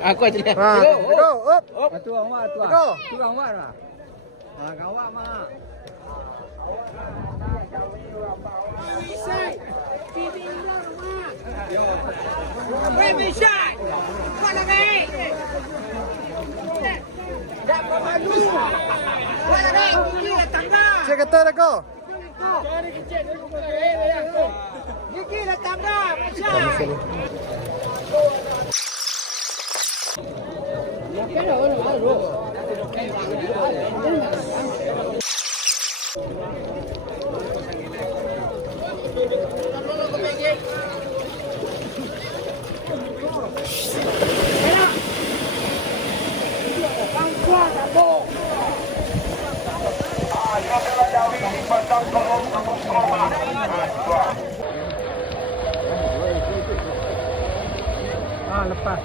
Aku aja lihat. Ha, go. Up. Tu awak tu. Go. Tu awak lah. Ha, awak mah. Cek kata dah go. Gigi dah tangga, Masya. Ah, lepas.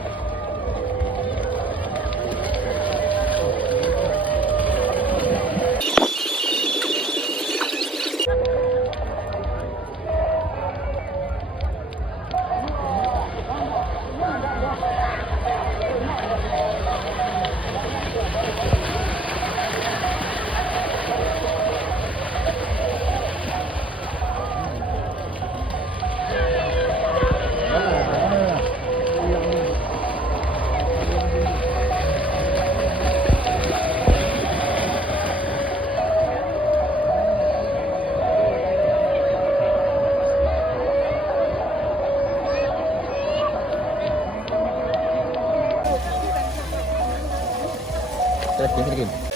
Terus, game.